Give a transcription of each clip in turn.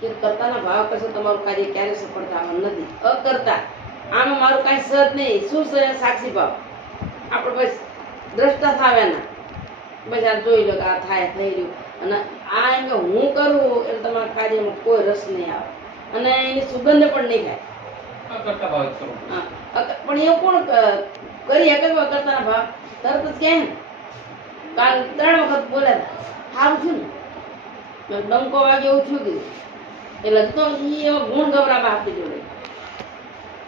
કે કરતાના ભાવ કરશો તમારું કાર્ય ક્યારે સફળ થવાનું નથી. અકર્તા આમાં મારું કાંઈ સહજ નહીં. શું છે? સાક્ષી ભાવ. આપણે બસ દ્રષ્ટા થાવ્યાના બસ આ જોઈ લો કે આ થાય થઈ રહ્યું, અને આ એમ કે હું કરું એટલે તમારા કાર્યમાં કોઈ રસ નહીં આવે અને એની સુગંધ પણ નહીં થાય. પણ એવું કોણ કરી શકે? કરતાના ભાવ તરત જ કહે ને. કાલ 3 વખત બોલ્યા હતા, સારું છું ને ડંકો વાગે એવું થયું કીધું. એટલે તો એ એવા ગુણ ગવરાવા આપી જોડે.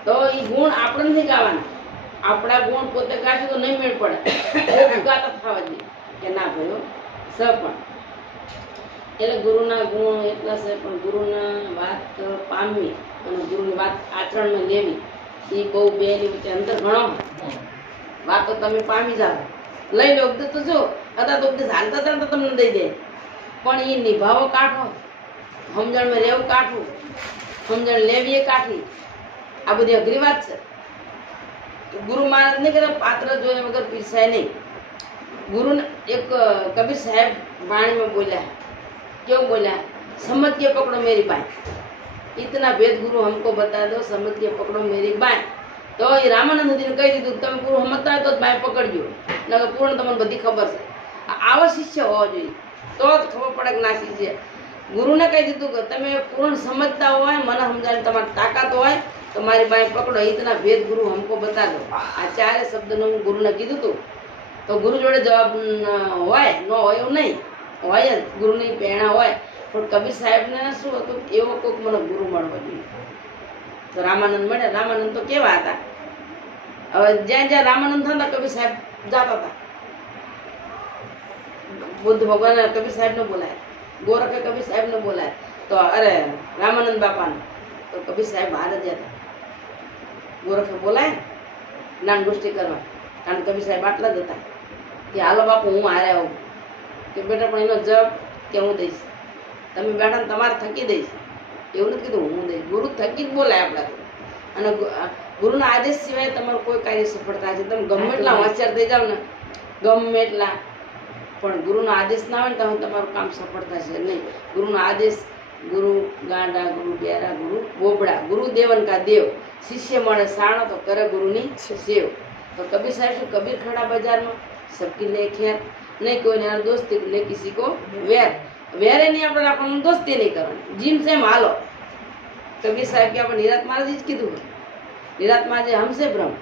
તો એ ગુણ આપણે નથી ગાવાના. આપણા ગુણ પોતે ગાશું તો નહીં મેળ પડે. ગાતા થવા જોઈએ કે ના ભાઈઓ સ પણ એટલે ગુરુના ગુણ એટલા છે. પણ ગુરુના વાત પામવી અને ગુરુની વાત આચરણમાં લેવી એ બહુ બેની વચ્ચે અંતર ઘણો. વાત તો તમે પામી જાઓ, લઈ લો ઉપદેશ તો જો હતા તો ઉપદેશ હાલતા ચાલતા તમને દઈ દે, પણ એ નિભાવો કાઠો, સમજણમાં રહેવું કાઠું, સમજણ લેવી એ કાઠી. આ બધી અઘરી વાત છે. ગુરુ મહારાજ ને કે પાત્ર જોયા વગર પીરસાય નહીં. ગુરુને એક કબીર સાહેબ વાણીમાં બોલ્યા, કેવું બોલ્યા? સમझ के पकड़ो मेरी बाई, इतना भेद गुरु हमको बता दो, समझ के पकड़ो मेरी बाई. તો એ રામાનંદજીને કહી દીધું તમે પૂરું સમજતા હોય તો બાઈ પકડજો, નકર પૂર્ણ તમને બધી ખબર છે. આવો શિષ્ય હોવો જોઈએ તો જ ખબર પડે કે ના શિષ્ય. ગુરુને કહી દીધું કે તમે પૂર્ણ સમજતા હોય, મને સમજાવવાની તમારી તાકાત હોય તો મારી બાઈ પકડો, ઇતના ભેદ ગુરુ હમકો બતા દો. આ 4 શબ્દનું હું ગુરુને કીધું હતું. તો ગુરુ જોડે જવાબ હોય ન હોય એવું નહીં, હોય જ ગુરુની પ્રેરણા હોય. પણ કબીર સાહેબને શું હતું? એવો કોઈક મને ગુરુ મળવો જોઈએ. તો રામાનંદ મળ્યા. રામાનંદ તો કેવા હતા? હવે જ્યાં જ્યાં રામાનંદ થતા કબીર સાહેબ જતા હતા. બુદ્ધ ભગવાન કબીર સાહેબને બોલાય, ગોરખે કબીર સાહેબને બોલાય, તો અરે રામાનંદ બાપાને તો કબીર સાહેબ બહાર જ હતા. ગોરખે બોલાય જ્ઞાન ગોષ્ઠી કરવા, કારણ કબીર સાહેબ આટલા જ હતા કે હાલો બાપુ હું હારે આવું. કે બેટા પણ એનો જવાબ કે હું દઈશ, તમે બેઠા તમારે થકી દઈશ, એવું નથી કીધું હું દઈશ. ગુરુ થકી જ બોલાય આપણાથી. અને ગુરુના આદેશ સિવાય તમારું કોઈ કાર્ય સફળ થાય છે. તમે ગમે એટલા હોશિયાર થઈ જાવ ને, ગમે એટલા, પણ ગુરુનો આદેશ ના હોય ને તો તમારું કામ સફળ થશે નહીં. ગુરુનો આદેશ, ગુરુ ગાંડા, ગુરુ બેરા, ગુરુ બોબડા, ગુરુ દેવન કા દેવ. શિષ્ય મળે સાણો તો કરે ગુરુની સેવ. તો કબીર સાહેબ શું? કબીર ખડા બજારમાં સબકી લે ખેર, નહીં કોઈને દોસ્તી નહીં કિસી કો વેર. વેરે નહીં આપણે આપણને દોસ્તી નહીં કરવાની, જીમ સેમ હાલો. કબીર સાહેબ કે આપણે નિરાત મહારાજ જ કીધું. નિરાત મહારાજે હમસે બ્રહ્મ,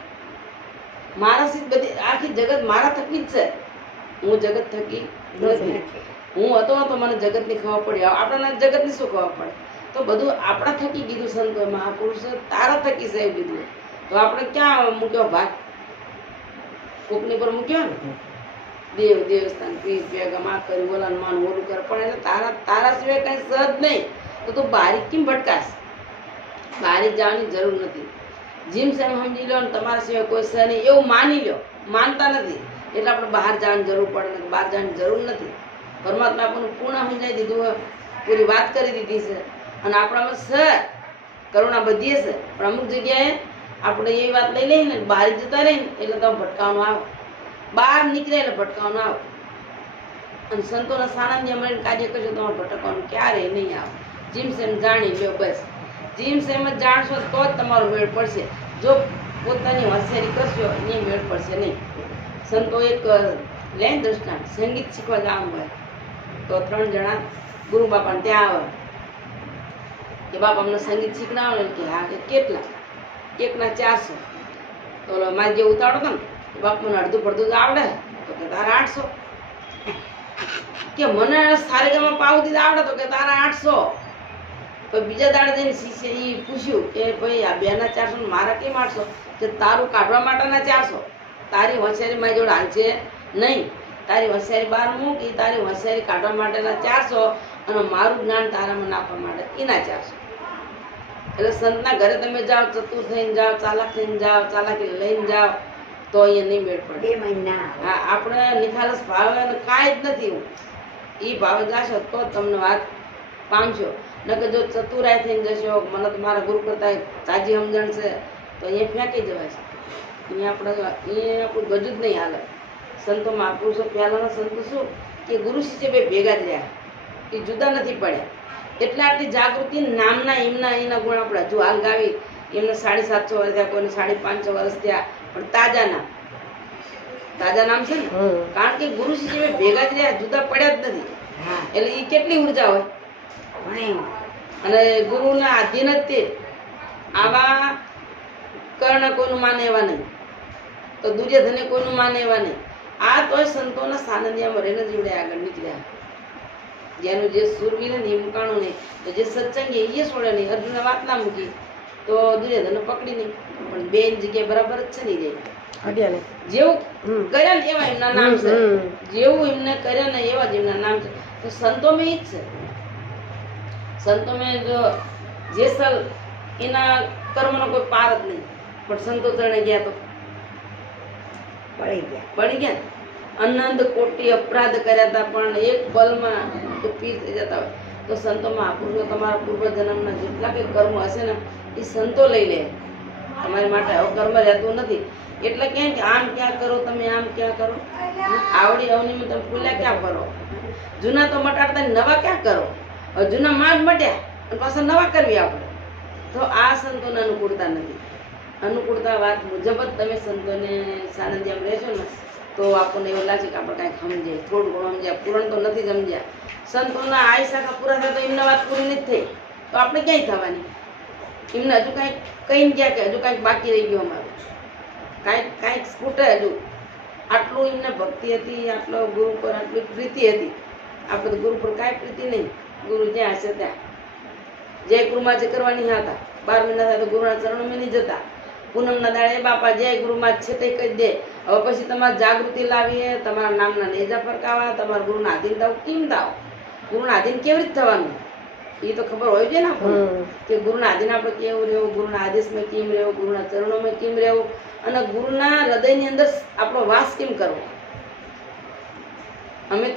મારાથી બધી આખી જગત મારા થકી જ છે. હું જગત થકી નથી. હું હતો તો મને જગતની ખબર પડી. આપણને જગતની શું ખબર પડે? તો બધું આપણા થકી કીધું. સંતો મહાપુરુષ તારા થકી છે એવું કીધું. તો આપણે ક્યાં મૂક્યો ભાગ? કોકની પર મૂક્યો ને. દેવ દેવસ્થાન પીર પેગમ આ કર્યું, ઓલાન માન ઓલું કરે, પણ એટલે તારા સિવાય કઈ સહજ નહીં. તો તું બારીક કેમ ભટકાશ? બારીક જવાની જરૂર નથી. જીમ સેમ સમજી લો ને તમારા સિવાય કોઈ સહ નહીં એવું માની લો. માનતા નથી એટલે આપણે બહાર જવાની જરૂર પડે ને, બહાર જવાની જરૂર નથી. પરમાત્મા આપણને પૂર્ણ સમજાવી દીધું, પૂરી વાત કરી દીધી છે. અને આપણામાં સહ કરુણા બધીએ છે, પણ અમુક જગ્યાએ આપણે એવી વાત લઈ લઈએ ને, બહાર જતા રહીને એટલે તમે ભટકાવાનું આવો, બહાર નીકળે એટલે ભટકાવાનું આવો. અને સંતોના સાનિધ્ય મળીને કાર્ય કરશો તમારે ભટકવાનું ક્યારેય નહીં આવે. જીમ સેમ જાણી લો બસ. જીમ સેમ જ જાણશો તો જ તમારો મેળ પડશે. જો પોતાની હોશિયારી કરશો એની મેળ પડશે નહીં. સંતો એક લે દ્રષ્ટાંત, સંગીત શીખવા જવાનું હોય તો 3 જણા ગુરુ બાપાને ત્યાં આવે કે બાપા અમને સંગીત શીખડાવો ને. કે હા. કે કેટલા? એકના 400. તો મારે જે ઉતાવળો હતો ને બાપ મને અડધું પડધું આવડે, તો કે તારા 800. કે મને સારેગામાં પાવતી આવડે, તો કે તારા 800. તો બીજા દાડે જઈને શિષ્ય એ પૂછ્યું કે ભાઈ આ 2 ના 400 મારા કેમ 800? કે તારું કાઢવા માટેના 400. તારી હોશિયારી મારી જોડે હાલ છે નહીં. તારી હોશિયારી બહાર મૂક, એ તારી હોશિયારી કાઢવા માટેના 400 અને મારું જ્ઞાન તારામાં નાખવા માટે એના 400. એટલે સંતના ઘરે તમે જાઓ, ચતુર થઈને જાઓ, ચાલાક થઈને જાઓ, ચાલાકી લઈને જાઓ તો અહીંયા નહીં મેળ પડે. 2 મહિના હા આપણે નિખાલસ ભાવે અને કાંઈ જ નથી. હું એ ભાવે જાશો તો તમને વાત પામશો. નકર જો ચતુરાઈ થઈને જશો, મને તો મારા ગુરુ કરતા તાજી સમજણ છે, તો અહીંયા ફેંકી જવાય છે. અહીંયા આપણું ગજુ જ નહીં હાલે. સંતો મહાપુરુષો પહેલાના સંતો શું કે ગુરુ શિષ્ય બે ભેગા જ રહ્યા, એ જુદા નથી પડ્યા. એટલે આટલી જાગૃતિ નામના એમના એના ગુણ આપણે હજુ હાલ ગાવી એમને 750 વર્ષ થયા, કોઈને 550 વર્ષ થયા, પણ તાજા નામ છે ને. કારણ કે ગુરુ શિષ્ય ભેગા જ રહ્યા, જુદા પડ્યા જ નથી. એટલે એ કેટલી ઉર્જા હોય. અને ગુરુના આધીન જ તે. આવા કર્ણ કોઈનું માને એવા નહીં, તો દુર્યોધને કોઈનું માને એવા નહીં. આ તોય સંતોના સાનિધ્યમાં રહીને જ એવડે આગળ નીકળ્યા. જેનું જે સુરવીર ને એ મુકાણું નહીં, તો જે સત્સંગી એ છોડે નહીં. અર્જુને વાત ના મૂકી તો દુર્યોધને પકડી નહીં, પણ બે જગ્યાએ બરાબર જ છે નહીં. જેવું કર્યા ને એવા એમના નામ છે, જેવું એમને કર્યા ને એવા જ એમના નામ છે. તો સંતો મેં ઈ જ છે. સંતો મેં જો જેસલ એના કર્મનો કોઈ પાર જ નહીં, પણ સંતો ચરણે ગયા તો પડી ગયા. અનંત કોટી અપરાધ કર્યા હતા, પણ એક પલમાં પીર થઈ જતા હોય. તો સંતોમાં મહાપુરુષો તમારા પૂર્વ જન્મના જેટલા કંઈ કર્મ હશે ને એ સંતો લઈ લે. તમારી માટે હવે કર્મ રહેતું નથી. એટલે કેમ કે આમ ક્યાં કરો તમે, આમ ક્યાં કરો, આવડી અવનીમાં તમે ફૂલ્યા ક્યાં કરો. જૂના તો મટાડતા નવા ક્યાં કરો. હવે જૂના માંડ મટ્યા અને પાછા નવા કરવી આપણે. તો આ સંતોને અનુકૂળતા નથી. અનુકૂળતા વાત મુજબ જ તમે સંતોને સાનિધ્યમાં રહેશો ને તો આપણને એવું લાગે કે આપણે કાંઈક સમજ્યા, થોડું ઘણું સમજ્યા. પૂરણ તો નથી સમજ્યા. સંતોના આય શાખા પૂરા થાય તો એમને વાત પૂરી નથી થઈ, તો આપણે ક્યાંય થવાની. એમને હજુ કાંઈક કહીને ગયા કે હજુ કાંઈક બાકી રહી ગયું અમારું, કાંઈક સ્કૂટે હજુ. આટલું એમને ભક્તિ હતી, આટલો ગુરુ પર આટલી પ્રીતિ હતી. આપણે તો ગુરુ પર કાંઈ પ્રીતિ નહીં. ગુરુ જ્યાં હશે ત્યાં જય ગુરુમાં જે કરવાની હતા. 12 મહિના થાય તો ગુરુના ચરણોમાં નહીં જતા. પૂનમના દાડે બાપા જય ગુરુમાં છે તે કહી દે. હવે પછી તમારે જાગૃતિ લાવીએ, તમારા નામના નેજા ફરકાવા, તમારા ગુરુના આધીન થાવ. કેમ થાવ? ગુરુના આધીન કેવી રીતે થવાનું એ તો ખબર હોય છે ને આપણને, કે ગુરુના આધીન આપણે કેવું રહેવું, ગુરુના આદેશમાં કેમ રહેવું, ગુરુના ચરણોમાં કેમ રહેવું, અને ગુરુના હૃદયની અંદર આપણો વાસ કેમ કરવો. તમે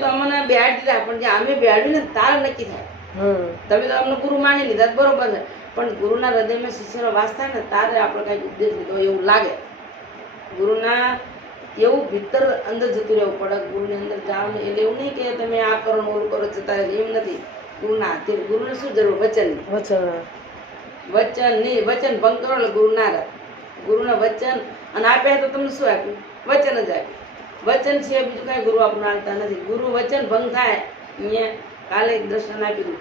તો અમને બેહાડી દીધા, પણ જે અમે બેહાડ્યું ને તાર નક્કી થાય. તમે તો અમને ગુરુ માની લીધા બરોબર છે, પણ ગુરુના હૃદયમાં શિષ્યનો વાસ થાય ને તારે આપણે કઈક ઉપદેશ લીધો એવું લાગે. ગુરુના એવું ભીતર અંદર જતું રહેવું પડે. ગુરુની અંદર જાઓ ને એટલે એવું નહીં કે તમે આ કરો ને ઓલું કરો જતા રહે, એમ નથી. ગુરુના હાથે ગુરુને શું જરૂર? વચન ભંગ કરો એટલે ગુરુ ના રહે. ગુરુના વચન અને આપ્યા તો તમને શું આપ્યું? વચન જ આપ્યું. વચન છે, બીજું કાંઈ ગુરુ આપણને આવતા નથી. ગુરુ વચન ભંગ થાય. અહીંયા કાલે દર્શન આપ્યું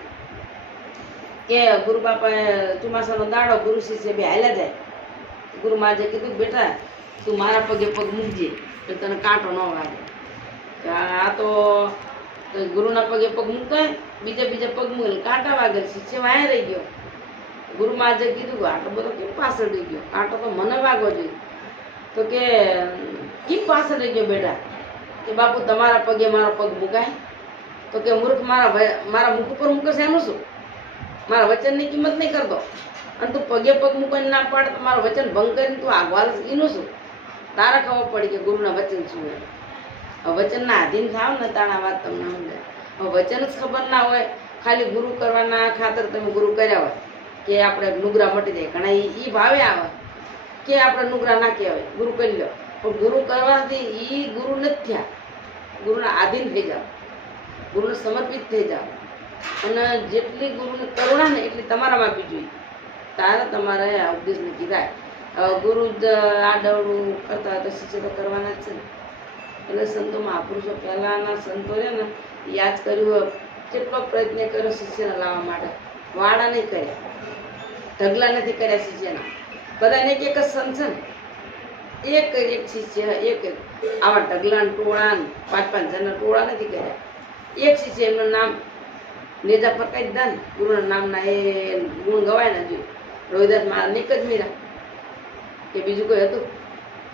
કે ગુરુ બાપાએ ચોમાસાનો દાડો ગુરુ શિષ્ય બે હાલ્યા જાય. ગુરુ માજે કીધું બેટા તું મારા પગે પગ મૂકજે તો તને કાંટો ન વાગે. આ તો ગુરુના પગે પગ મૂકાય, બીજા પગ મૂકે કાંટા વાગે. શિષ્ય વાયા રહી ગયો. ગુરુ માજે કીધું કે આટલો બધો કેમ પાછળ રહી ગયો? કાંટો તો મને વાગવો જોઈએ. તો કે કેમ પાછળ રહી ગયો બેટા? કે બાપુ તમારા પગે મારો પગ મુકાય? તો કે મૂર્ખ, મારા મુખ ઉપર મૂકે છે એનું શું? મારા વચનની કિંમત નહીં કરતો, અને તું પગે પગ મૂકીને ના પાડે તો મારું વચન ભંગ કરીને તું આગવાલ એનું શું? તારા ખબર પડી કે ગુરુના વચન શું હોય. હવે વચનના આધીન થાવ ને તાણા વાત તમને સમજાય. હવે વચન જ ખબર ના હોય, ખાલી ગુરુ કરવાના ખાતર તમે ગુરુ કર્યા હોય કે આપણે નુગરા મટી જાય. ઘણા એ ભાવે આવે કે આપણે નુગરા ના કહેવાય, ગુરુ કરી લો. પણ ગુરુ કરવાથી એ ગુરુ નથી થયા. ગુરુના આધીન થઈ જાઓ, ગુરુને સમર્પિત થઈ જાઓ, અને જેટલી ગુરુની કરુણા ને એટલી તમારામાં આપવી જોઈએ. તારે તમારે આ ઉપદેશ નક્કી થાય. ગુરુ જ આ દવડું કરતા હોય તો શિષ્ય તો કરવાના જ છે ને. એટલે સંતો મહાપુરુષો પહેલાના સંતો છે ને યાદ કર્યું હોય, કેટલો પ્રયત્ન કર્યો શિષ્યને લાવવા માટે. વાડા નહીં કર્યા, ઢગલા નથી કર્યા શિષ્યના. બધાને એક જ સંત છે ને, એક શિષ્ય એક આવા ઢગલા ટોળા 5-5 જણના ટોળા નથી કર્યા. એક શિષ્ય એમનું નામ નેજા ફરકાઈ દીધા ને, ગુરુના નામના એ ગુણ ગવાય ને. જોયું રોહિદાસ મહારાજ એક જ મીરા કે બીજું કોઈ હતું?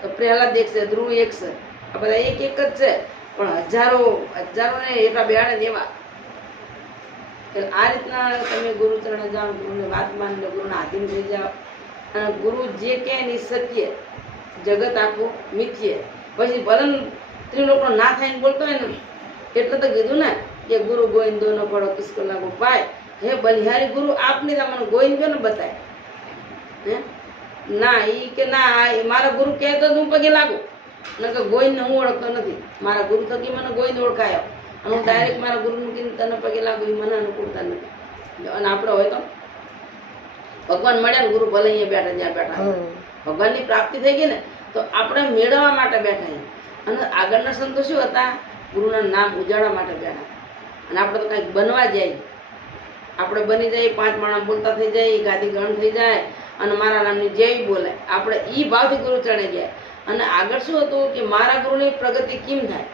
તો પ્રહલાદ એક છે, ધ્રુવ એક છે. આ બધા એક જ છે, પણ હજારો ને એટલા બેહાડે એવા. આ રીતના તમે ગુરુ ચરણે જાઓ, ગુરુની વાત માની લો, ગુરુના આધીન થઈ જાઓ, અને ગુરુ જે કહે ને સત્ય, જગત આખું મિથ્ય. પછી ભલે ત્રિલોકનો ના થાય ને બોલતો હોય ને, એટલે તો કીધું ને કે ગુરુ ગોવિંદો નો પડો કિસકો લાગુ પાય. હે બલિહારી ગુરુ આપની મને ગોવિંદ ને બતાય. હે ના ઈ કે ના મારા ગુરુ કહે તો હું પગે લાગુ, ન કે ગોવિંદને હું ઓળખતો નથી. મારા ગુરુ થકી મને ગોવિંદ ઓળખાયો, અને હું ડાયરેક્ટ મારા ગુરુ મૂકીને તને પગે લાગુ એ મને અનુકૂળતા નથી. અને આપણે હોય તો ભગવાન મળ્યા ને ગુરુ ભલે અહીંયા બેઠા જ્યાં બેઠા ભગવાનની પ્રાપ્તિ થઈ ગઈ ને તો આપણે મેળવવા માટે બેઠા. અને આગળના સંતો શું હતા? ગુરુના નામ ઉજાડવા માટે બેઠા. અને આપણે તો કંઈક બનવા જાય, આપણે બની જાય, 5 માણસ બોલતા થઈ જાય, ગાદી ગણ થઈ જાય અને મારા નામની જય બોલે. આપણે એ ભાવથી ગુરુ ચડે ગયા. અને આગળ શું હતું કે મારા ગુરુની પ્રગતિ કેમ થાય,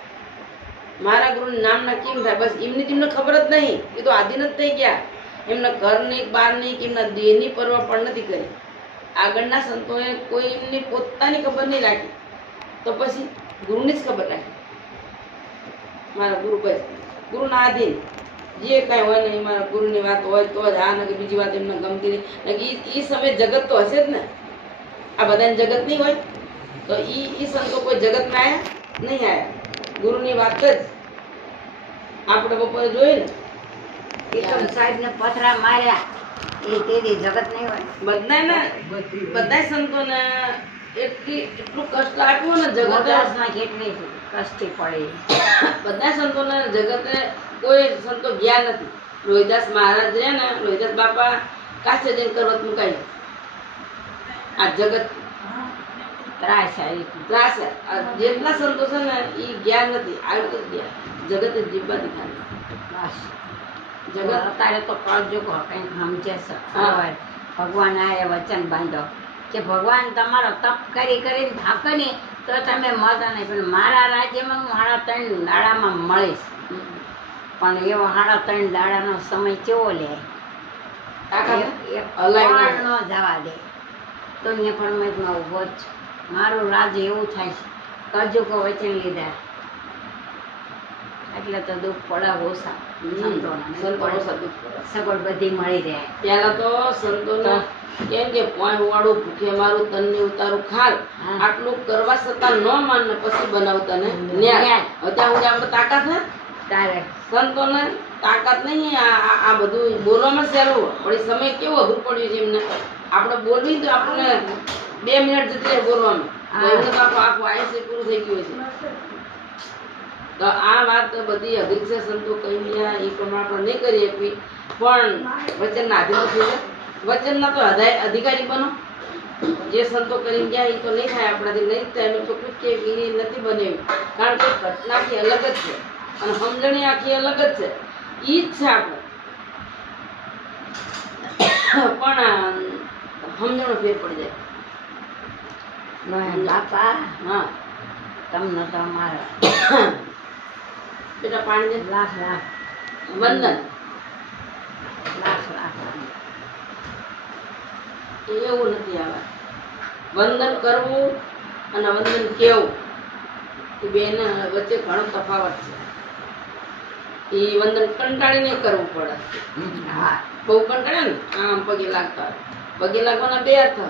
મારા ગુરુના નામના કેમ થાય, બસ એમની તેમને ખબર જ નહીં. એ તો આધીન જ થઈ ગયા. એમના ઘરની બહારની કે એમના દેહની પરવા પણ નથી કરી. આગળના સંતોએ કોઈ એમની પોતાની ખબર નહીં રાખી, તો પછી ગુરુની જ ખબર રાખી. મારા ગુરુ બસ ગુરુના આધીન જે કાંઈ હોય ને એ મારા ગુરુની વાત હોય તો જ. આ ને બીજી વાત એમને ગમતી નહીં. એ સમયે જગત તો હશે જ ને, આ બધાને જગત નહીં હોય તો એ સંતો કોઈ જગતમાં આવ્યા નહીં આવ્યા. ગુરુની વાત જ આપણે બપોરે જોઈએ ને એકમ સાહેબ ને પથરા માર્યા એ તેથી જગત નહીં હોય. બધા સંતોને એટલું કષ્ટ આપ્યું ને જગત કેટલી કષ્ટી પડી. બધા સંતોને જગતે કોઈ સંતો ગયા નથી. રોહિદાસ મહારાજ રહ્યા ને, રોહિદાસ બાપા કાશે જઈને કરવત મુકાઈ. આ જગત ત્રાસ જેટલા સંતો છે ને એ ગયા નથી, આવ્યું તો ગયા. જગત જીવવાથી ખાલી બસ જગત. અત્યારે તો કળજુગ કંઈક સમજે છે. ભગવાન આ વચન બાંધો કે ભગવાન તમારો તપ કરી કરીને થાકે ને તો તમે મળતા નહીં, પણ મારા રાજ્યમાં હું 3.5 દાડામાં મળીશ. પણ એવો 3.5 દાડાનો સમય કેવો લે, ન જવા દે તો અહીંયા પરમેશ્વરમાં ઊભો જ. મારું રાજ્ય એવું થાય છે, કળજુગો વચન લીધા એટલે તો દુઃખ પડે ઓછા. સગવડ બધી મળી રહે. પેલા તો સંતોને કેમ કે પોઈન્ટ વાળું ભૂખે મારું તનને ઉતારું ખાલ આટલું કરવા છતાં ન માનને પછી બનાવતા ને ન્યાય. અત્યારે હું આપણે તાકાત હે તારે સંતોને તાકાત નહીં. આ બધું બોલવામાં સહેલું પણ એ સમય કેવો અઘરું પડ્યું છે એમને. આપણે બોલવી તો આપણને 2 મિનિટ જતી રહે બોલવામાં, એમને તો આખું આયુષ્ય પૂરું થઈ ગયું છે. તો આ વાત બધી અઘરી છે. સંતો કહી ગયા એ પ્રમાણે આપણે નહીં કરી શકવી, પણ વચનના આધીન થઈ જાય. વચનના તો અધિકારી બનો. જે સંતો કરી ગયા એ તો નહીં થાય, આપણાથી નહીં થાય. એનું ચોખ્ખું કે એ નથી બનેવી, કારણ કે ઘટના આખી અલગ જ છે અને સમજણી આખી અલગ જ છે. એ જ છે આપણે, પણ સમજણો ફેર પડી જાય. બાપા હા તમને તો અમારા બેટા પાણી દે. લાખ વંદન એવું નથી. આવે વંદન કરવું અને વંદન કેવું એ બેન વચ્ચે ઘણો તફાવત છે. એ વંદન કંટાળીને કરવું પડે. બહુ કંટાળે ને આમ પગે લાગતા. પગે લાગવાના 2 અર્થ.